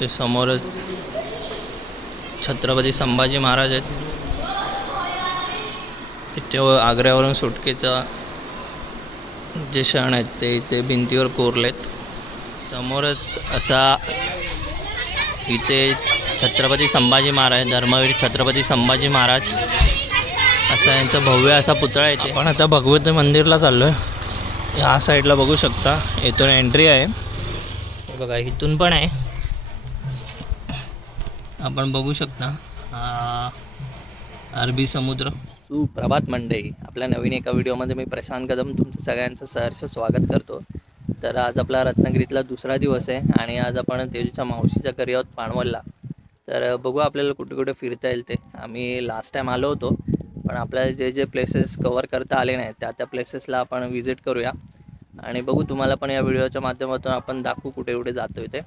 ते समोरच छत्रपती संभाजी महाराज आहेत. तिथे आग्र्यावरून सुटकेचा जे क्षण आहेत ते भिंतीवर कोरलेत. समोरच असा इथे छत्रपती संभाजी महाराज, धर्मवीर छत्रपती संभाजी महाराज असा यांचा भव्य असा पुतळा आहे. आपण आता भगवती मंदिरला चाललो आहे. ह्या साईडला बघू शकता, इथून एंट्री आहे. हे बघा, इथून पण आहे. आपण बघू शकता अरबी समुद्र. सुप्रभात मंडळी, आपल्या नवीन एका व्हिडिओमध्ये मी प्रशांत कदम तुमचं सगळ्यांचं सहर्ष स्वागत करतो. तर आज आपला रत्नागिरीतला दुसरा दिवस आहे आणि आज आपण तेजूच्या मावशीच्या घरी आहोत पाणवलला. तर बघू आपल्याला कुठे कुठे फिरता येईल ते. आम्ही लास्ट टाईम आलो होतो, पण आपल्याला जे जे प्लेसेस कवर करता आले नाही त्या प्लेसेसला आपण व्हिजिट करूया आणि बघू तुम्हाला पण या व्हिडिओच्या माध्यमातून आपण दाखवू कुठे कुठे जातो आहे ते.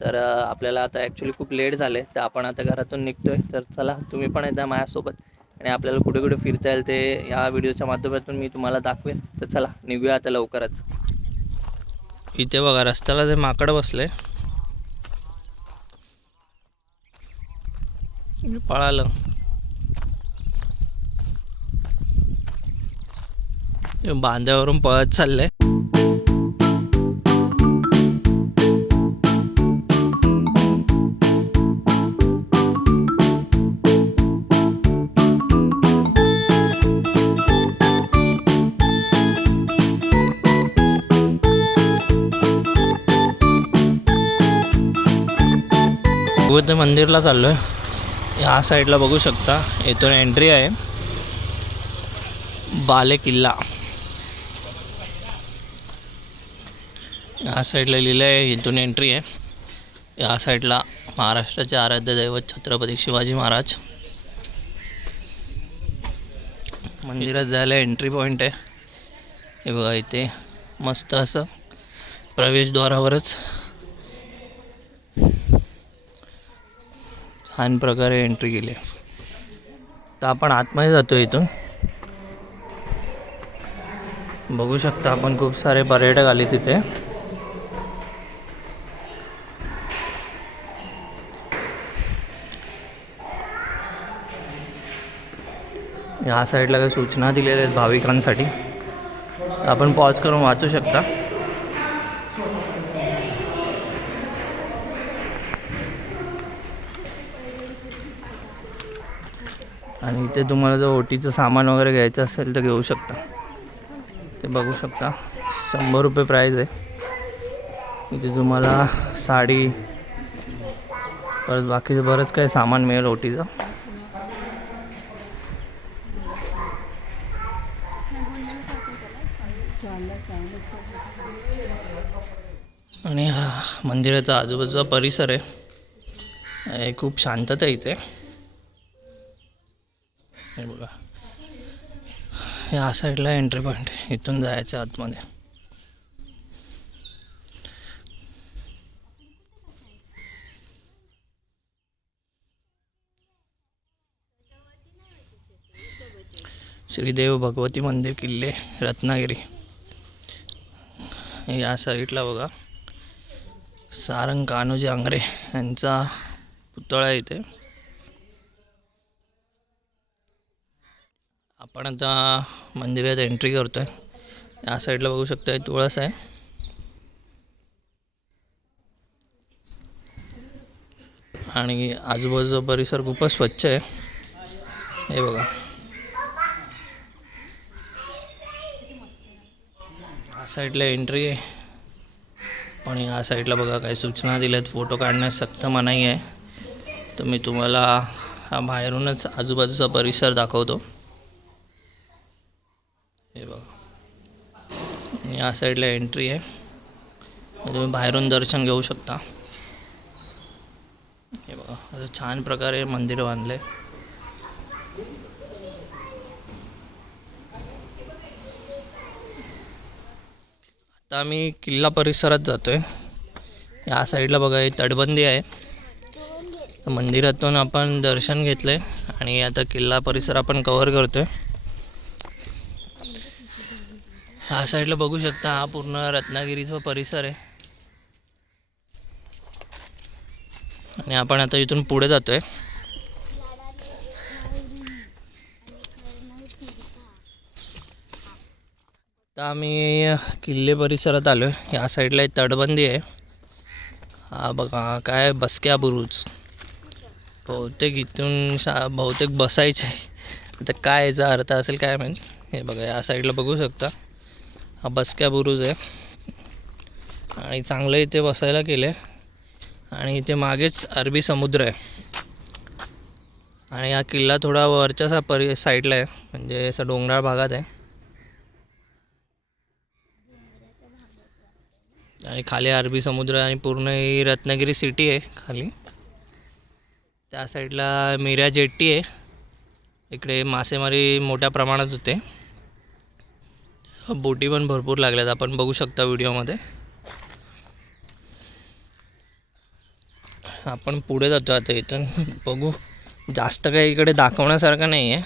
तर आपल्याला आता ॲक्च्युली खूप लेट झाले, तर आपण आता घरातून निघतो आहे. तर चला, तुम्ही पण एकदा माझ्यासोबत आणि आपल्याला कुठे कुठे फिरता येईल ते या व्हिडिओच्या माध्यमातून मी तुम्हाला दाखवेन. तर चला निघूया आता लवकरच. इथे बघा, रस्त्याला ते माकड बसले, पळालं. बांध्यावरून पळत चाललंय. भगवती मंदिरला चाललोय. या साईडला बघू शकता, इथून एंट्री आहे. बाले किल्ला या साईडला लिहिलं आहे, इथून एंट्री आहे. या साईडला महाराष्ट्राचे आराध्य दैवत छत्रपती शिवाजी महाराज. मंदिरात जायला एंट्री पॉईंट आहे. हे बघा, इथे मस्त असं प्रवेशद्वारावरच छान प्रकारे एंट्री केली. तर आपण आतमध्ये जातो. इथून बघू शकता आपण, खूप सारे पर्यटक आले तिथे. या साईडला काही सूचना दिलेल्या आहेत भाविकांसाठी, आपण पॉज करून वाचू शकता. आणि इथे तुम्हाला जर ओटीचं सामान वगैरे घ्यायचं असेल तर घेऊ शकता. ते बघू शकता, 100 रुपये प्राईज आहे. इथे तुम्हाला साडी, परत बाकीचं बरंच काही सामान मिळेल ओटीचं. आणि हा मंदिराचा आजूबाजूचा परिसर आहे. खूप शांतता इथे. हे बघा, या साईडला एंट्री पॉईंट आहे, इथून जायचं आतमध्ये. श्रीदेव भगवती मंदिर, किल्ले, रत्नागिरी. या साईडला बघा, सारंग कान्होजी आंग्रे यांचा पुतळा आहे इथे. आपण आता मंदिरात एंट्री करतोय. या साईडला बघू शकता, तुळस आहे. आणि आजूबाजूचा परिसर खूपच स्वच्छ आहे. हे बघा, या साईडला एंट्री आहे. पण या साईडला बघा, काही सूचना दिल्यात, फोटो काढण्यास सक्त मनाई आहे. तर मी तुम्हाला हा बाहेरूनच आजूबाजूचा परिसर दाखवतो. हे बघा, या साईडला एंट्री आहे, तुम्ही बाहेरून दर्शन घेऊ शकता. हे बघा, असं छान प्रकारे मंदिर बांधले. आता आम्ही किल्ला परिसरात जातोय. या साईडला बघा, ही तटबंदी आहे. तर मंदिरातून आपण दर्शन घेतलंय आणि आता किल्ला परिसर आपण कव्हर करतोय. ह्या साईडला बघू शकता, हा पूर्ण रत्नागिरीचा परिसर आहे. आणि आपण आता इथून पुढे जातोय. आता आम्ही किल्ले परिसरात आलो आहे. या साईडला एक तटबंदी आहे. हा बघा काय बसक्या बुरुज. बहुतेक इथून बहुतेक बसायचे. आता काय याचा अर्थ असेल काय माहीत. हे बघा या साईडला बघू शकता. हा बसक्या बुरुज आहे आणि चांगलं इथे बसायला केलं. आणि इथे मागेच अरबी समुद्र आहे. आणि हा किल्ला थोडा वरच्या साईडला आहे, म्हणजे असा डोंगराळ भागात आहे. आणि खाली अरबी समुद्र आणि पूर्ण ही रत्नागिरी सिटी आहे खाली. त्या साईडला मिऱ्या जेट्टी आहे. इकडे मासेमारी मोठ्या प्रमाणात होते. बोटी पण भरपूर लागल्यात, आपण बघू शकता व्हिडिओमध्ये. आपण पुढे जातो आता. इथून बघू, जास्त काही इकडे दाखवण्यासारखं नाही आहे,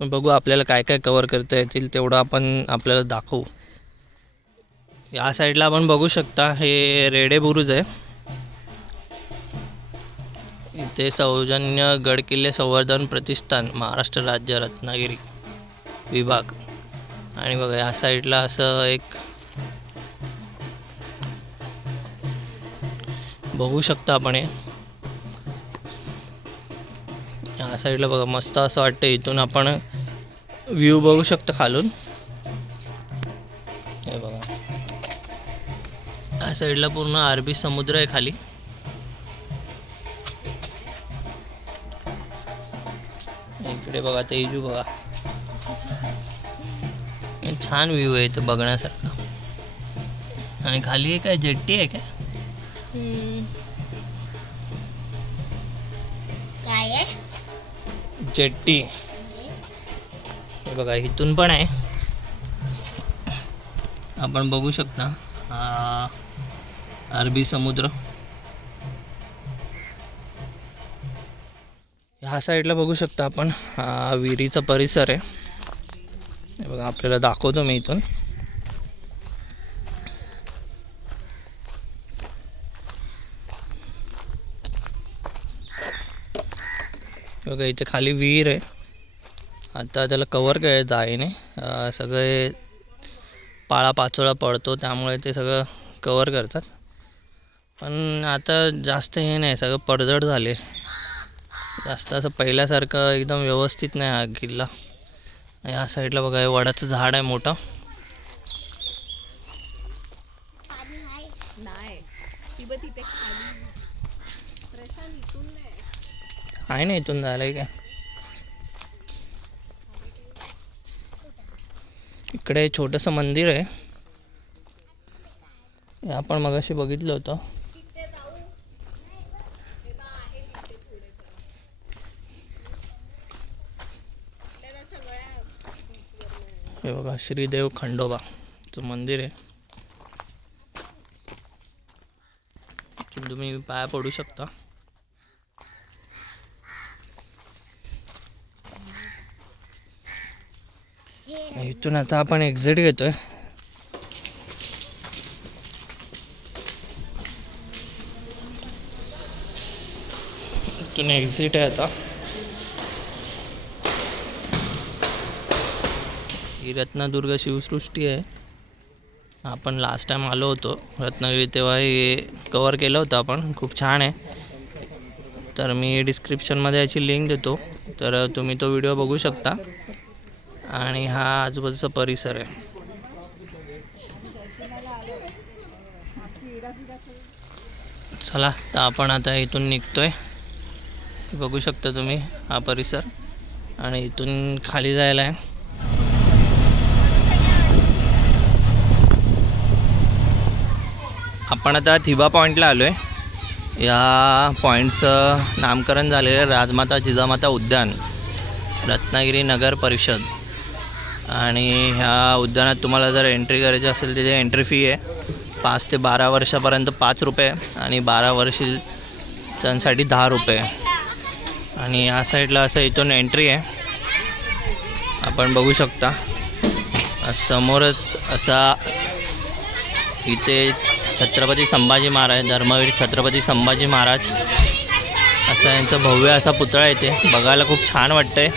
पण बघू आपल्याला काय काय कव्हर करता येतील तेवढं आपण आपल्याला दाखवू. या साईडला आपण बघू शकता हे रेडे बुरुज आहे. इथे सौजन्य गडकिल्ले संवर्धन प्रतिष्ठान महाराष्ट्र राज्य रत्नागिरी विभाग. आणि बघा या साईडला असं एक बघू शकता आपण. या साईडला बघा मस्त असं वाटतं. इथून आपण व्ह्यू बघू शकता खालून. हे बघा या साईडला पूर्ण अरबी समुद्र आहे खाली. इकडे बघा तेजू बघा, छान व्ह्यू आहे इथं बघण्यासारखा. आणि खाली काय जेट्टी आहे काय जेट्टी. हे बघा इथून पण आहे, आपण बघू शकता अरबी समुद्र. ह्या साईडला बघू शकता आपण हा विहिरीचा परिसर आहे. हे बघा आपल्याला दाखवतो मी इथून. बघा इथे खाली विहीर आहे. आता त्याला कवर काय जाईने सगळे पाळापाचोळा पडतो, त्यामुळे ते सगळं कवर करतात. पण आता जास्त हे नाही, सगळं पडझड झाले. जास्त असं पहिल्यासारखं एकदम व्यवस्थित नाही हा किल्ला. या साईडला बघा हे वडाचं झाड आहे मोठं. आहे ना इथून झालंय काय. इकडे छोटंसं मंदिर आहे, आपण मगाशी बघितलं होतं. हे बघा श्रीदेव खंडोबाचं मंदिर आहे. तुम्ही पाया पडू शकता. इथून आता आपण एक्झिट घेतोय. इथून एक्झिट आहे आता. ही रत्नदुर्ग शिवसृष्टी आहे. आपण लास्ट टाइम आलो होतो रत्नागिरी, तेव्हा हे कवर केलं होतं आपण. खूप छान आहे. तर मी डिस्क्रिप्शनमध्ये याची लिंक देतो, तर तुम्ही तो व्हिडिओ बघू शकता. आणि हा आजूबाजूचा परिसर आहे. चला तर आपण आता इथून निघतोय. बघू शकता तुम्ही हा परिसर. आणि इथून खाली जायला आहे. आपण आता थिबा पॉईंटला आलो आहे. या पॉईंटचं नामकरण झालेलं आहे राजमाता जिजामाता उद्यान रत्नागिरी नगर परिषद. आणि ह्या उद्यानात तुम्हाला जर एंट्री करायची असेल तिथे एंट्री फी आहे 5 ते 12 वर्षापर्यंत 5 रुपये आणि 12 वर्षांसाठी 10 रुपये. आणि या साईडला असं इथून एंट्री आहे, आपण बघू शकता. समोरच असा इथे छत्रपती संभाजी महाराज, धर्मवीर छत्रपती संभाजी महाराज असा यांचा भव्य असा पुतळा येते. बघायला खूप छान वाटतंय.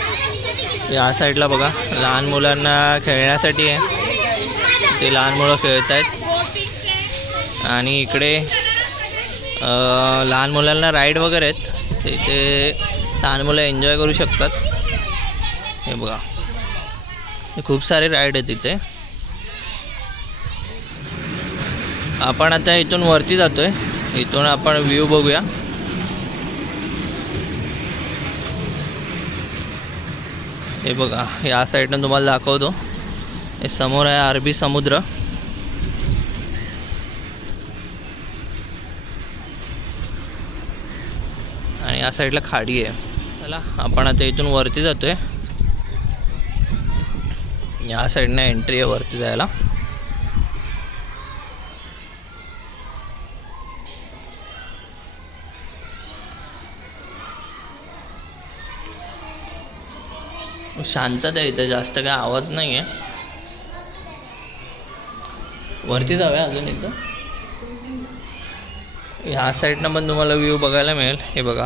या साईडला बघा लहान मुलांना खेळण्यासाठी आहे, ते लहान मुलं खेळत आहेत. आणि इकडे लहान मुलांना राईड वगैरे आहेत, ते लहान मुलं एन्जॉय करू शकतात. हे बघा खूप सारे राईड आहेत तिथे. आपण आता इथून वरती जातोय, इथून आपण व्ह्यू बघूया. हे बघा या साईडनं तुम्हाला दाखवतो. हे समोर आहे अरबी समुद्र. आणि या साईडला खाडी आहे. चला आपण आता इथून वरती जातोय. या साईडनं एंट्री आहे वरती जायला. शांतता आहे इथे, जास्त काय आवाज नाही आहे. वरती जाऊया अजून एकदा. ह्या साईडनं पण तुम्हाला व्ह्यू बघायला मिळेल. हे बघा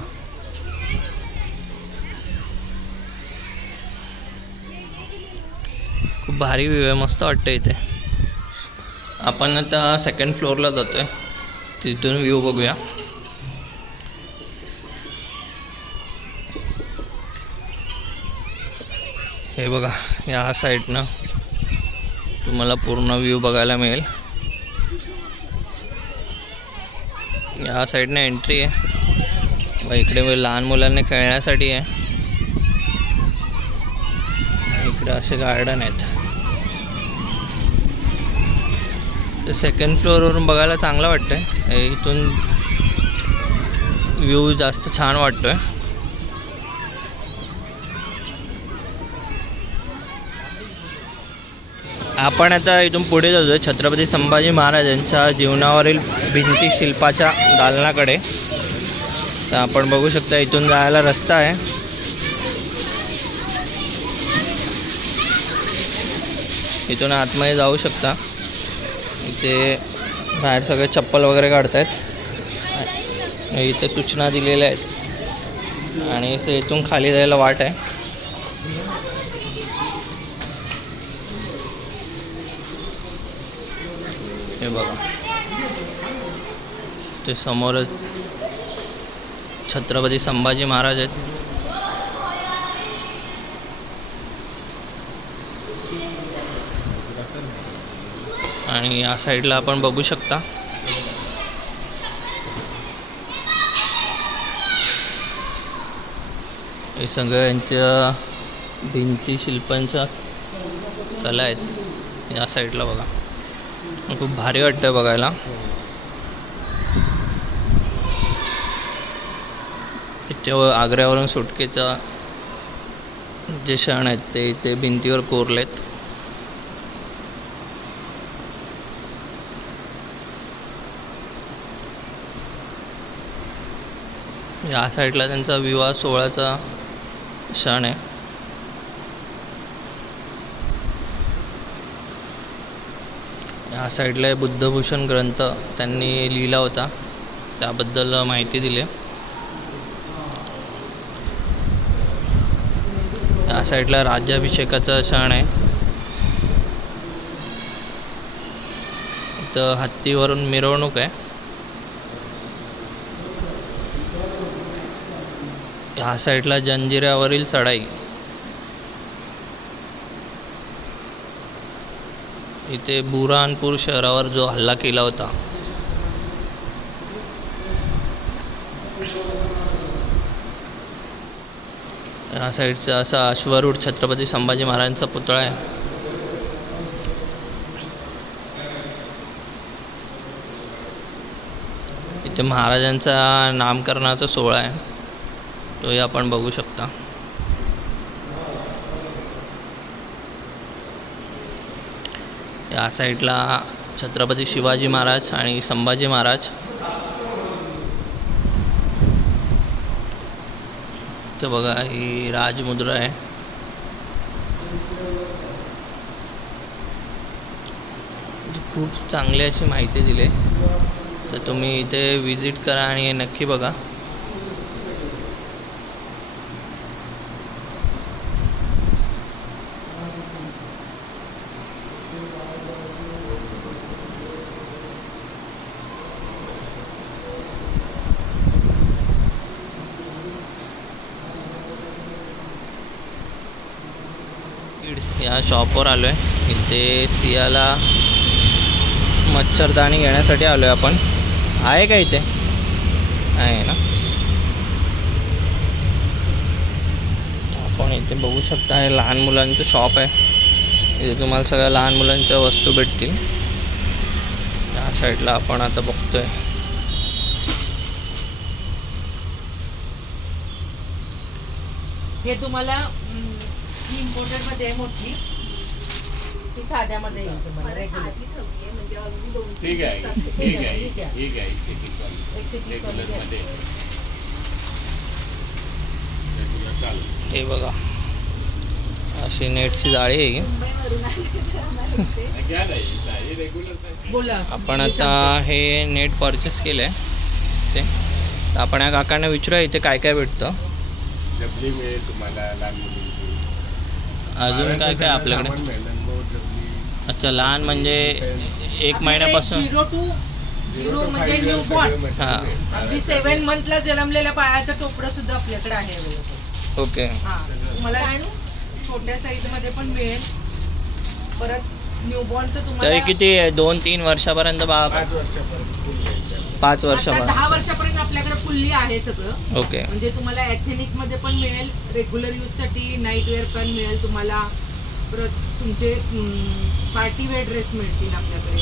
खूप भारी व्ह्यू आहे, मस्त वाटतं इथे. आपण आता सेकंड फ्लोअरला जातोय, तिथून व्ह्यू बघूया. हे बघा या साईडनं तुम्हाला पूर्ण व्ह्यू बघायला मिळेल. या साईडनं एंट्री आहे. व इकडे लहान मुलांना खेळण्यासाठी आहे. इकडे असे गार्डन आहेत. ते सेकंड फ्लोअरवरून बघायला चांगलं वाटतंय. इथून व्ह्यू जास्त छान वाटतोय. आपण आता इथून पुढे जातोय छत्रपती संभाजी महाराजांच्या जीवनावरील भिंतीशिल्पाच्या दालनाकडे. तर आपण बघू शकता इथून जायला रस्ता आहे. इथून आतमध्ये जाऊ शकता. इथे बाहेर सगळे चप्पल वगैरे काढतायत. इथे सूचना दिलेल्या आहेत आणि इथून खाली जायला वाट आहे. हे बघा ते समोरच छत्रपती संभाजी महाराज आहेत. आणि या साईडला आपण बघू शकता हे सगळं यांच्या भिंती शिल्पांच्या कला आहेत. या साईडला बघा खूप भारी वाटतं बघायला. इथे आग्र्यावरून सुटकेचा जे क्षण आहेत ते इथे भिंतीवर कोरलेत. या साईडला त्यांचा विवाह सोहळ्याचा क्षण आहे. या साईडला बुद्धभूषण ग्रंथ त्यांनी लिहिला होता, त्याबद्दल माहिती दिली. या साईडला राज्याभिषेकाचा क्षण आहे. इथं हत्तीवरून मिरवणूक आहे. ह्या साईडला जंजिऱ्यावरील चढाई. इथे बुरहानपूर शहरावर जो हल्ला केला होता. या साईडचा असा अश्वरूढ छत्रपती संभाजी महाराजांचा पुतळा आहे. इथे महाराजांचा नामकरणाचा सोहळा आहे, तोही आपण बघू शकता. या साईडला छत्रपती शिवाजी महाराज आणि संभाजी महाराज. ते बघा ही राजमुद्रा आहे. खूप चांगली अशी माहिती दिली. तर तुम्ही इथे विजिट करा आणि नक्की बघा. किड्स या शॉपवर आलो आहे. इथे सियाला मच्छरदाणी घेण्यासाठी आलो आहे आपण. आहे का इथे? आहे ना. आपण इथे बघू शकता, हे लहान मुलांचं शॉप आहे. इथे तुम्हाला सगळ्या लहान मुलांच्या वस्तू भेटतील. या साईडला आपण आता बघतोय. हे तुम्हाला इम्पोर्टेड मध्ये आहे मोठी, ती साध्यामध्ये येईल तुम्हाला रेग्युलर. ठीक आहे, ठीक आहे, ठीक आहे. 130 वाली मध्ये तुला चाल. हे बघा, अशी नेटची जाळी आहे. घ्या नाही रेग्युलर. बोला. आपण आता हे नेट परचेस केलं आहे. ते तर आपण या काकांना विचारूया इथे काय काय भेटतं. डबली मिळेल तुम्हाला लहान मुलींची. अजून काय काय आपल्याकडे? अच्छा, लहान म्हणजे 1 महिन्यापासून 0 to 0 म्हणजे न्यूबॉर्न. हां, अगदी 7 मंथला जन्मलेल्या बाळाचं टोपडं सुद्धा आपल्याकडे आहे अवेलेबल. ओके. हा, तुम्हाला छोट्या साईज मध्ये पण मिळेल. परत न्यूबॉर्नचं तरी तुम्हाला किती 2-3 वर्षापर्यंत 5 वर्षापर्यंत. 5 आता वर्षापर्यंत 10 वर्षापर्यंत आपल्याकडे फुल्ली आहे सगळं. ओके. म्हणजे तुम्हाला ॲथेनिक मध्ये पण मिळेल, रेग्युलर यूज साठी नाईट वेअर पण मिळेल तुम्हाला. परत तुमचे पार्टी वेअर ड्रेस मिळतील आपल्याकडे.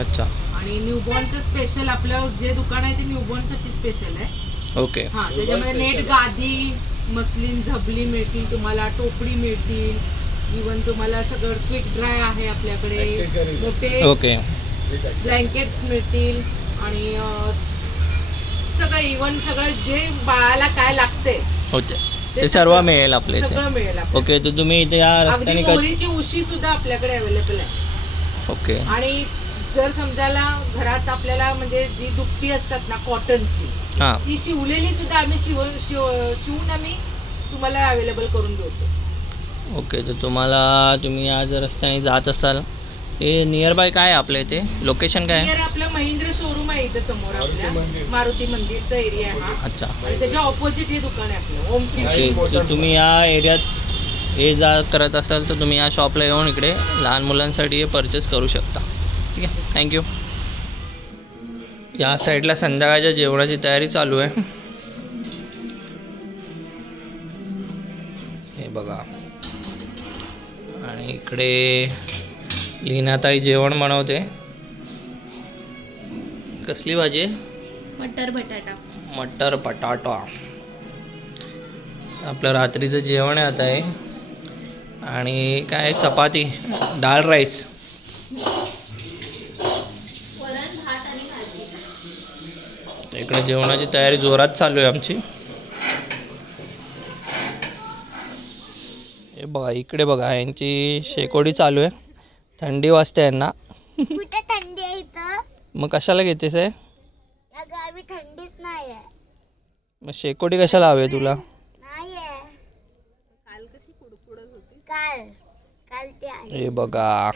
अच्छा, आणि न्यूबॉर्नचं स्पेशल आपलं जे दुकान आहे ते न्यूबॉर्न साठी स्पेशल आहे. ओके. हा, त्याच्यामध्ये नेट गादी, मस्लिन झबली मिळतील तुम्हाला, टोपडी मिळतील. इवन तुम्हाला सगळं क्विक ड्राय आहे आपल्याकडे. Accessories. मोठे ओके. ब्लँकेट्स मिळतील आणि सगळं इवन सगळं जे बाळाला काय लागते होते ते सर्व मिळेल आपल्या इथे. सगळं मिळेल आपल्याला. ओके. तर तुम्ही इथे या अगदी रस्त्याने मोहरीची उशी सुद्धा आपल्याकडे अवेलेबल आहे. ओके. आणि जर समजायला घरात आपल्याला म्हणजे जी दुपटी असतात ना कॉटनची, हां, ती शिवलेली सुद्धा आम्ही शिवून आम्ही तुम्हाला अवेलेबल करून देतो. ओके. तर तुम्ही या जर रस्त्याने जात असाल, हे नियर बाय काय आहे आपल्या इथे? लोकेशन काय आहे? नियर आपलं महिंद्र शोरूम आहे इथे समोर आपल्या मंदिर. मारुती मंदिरचा एरिया आहे हा. अच्छा, आणि त्याच्या ऑपोजिट हे दुकान आहे आपलं ओम ओके. तर तुम्ही या एरियात ये जा करत असाल तर तुम्ही या शॉपला येऊन इकडे लहान मुलांसाठी हे परचेस करू शकता. ठीक आहे, थँक्यू. या साईडला संध्याकाळच्या जेवणाची तयारी चालू आहे. हे बघा. आणि इकडे लीनाताई जेवण बनवते. कसली भाजी आहे? मटर बटाटा. मटर बटाटा. आपलं रात्रीचं जेवण आहे आता हे. आणि काय चपाती, डाळ राईस. वरण भात आणि भाजी. तर इकडे जेवणाची तयारी जोरात चालू आहे आमची. हे बघा, इकडे बघा, यांची शेकोडी चालू आहे. थंडी वाजते यांना. कुठे थंडी आहे इथं? मग कशाला घेतेस आहे? या गावी थंडीच नाही आहे. मग शेकोडी कशाला हवी आहे तुला? नाही आहे. काल कशी कुडकुडत होती? काल ते आहे. हे बघा,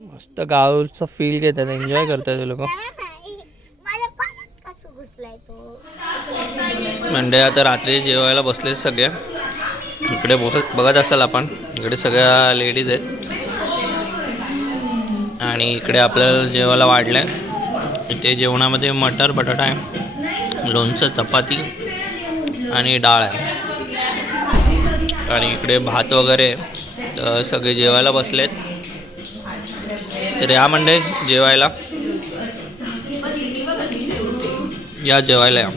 मस्त गावचं फील घेतात, एन्जॉय करतात ते लोक. नाही, माझ्या पाण्यात कसं घुसलाय तो? म्हणजे आता रात्री जेवायला बसले सगळे. इकडे बघत असाल आपण, इकडे सगळ्या लेडीज आहेत. आणि इकडे आपल्याला जेवायला वाढलं आहे. इथे जेवणामध्ये मटर बटाटा आहे, लोणचं, चपाती आणि डाळ आहे. आणि इकडे भात वगैरे. तर सगळे जेवायला बसलेत. तर या मंडळी जेवायला या, जेवायला या.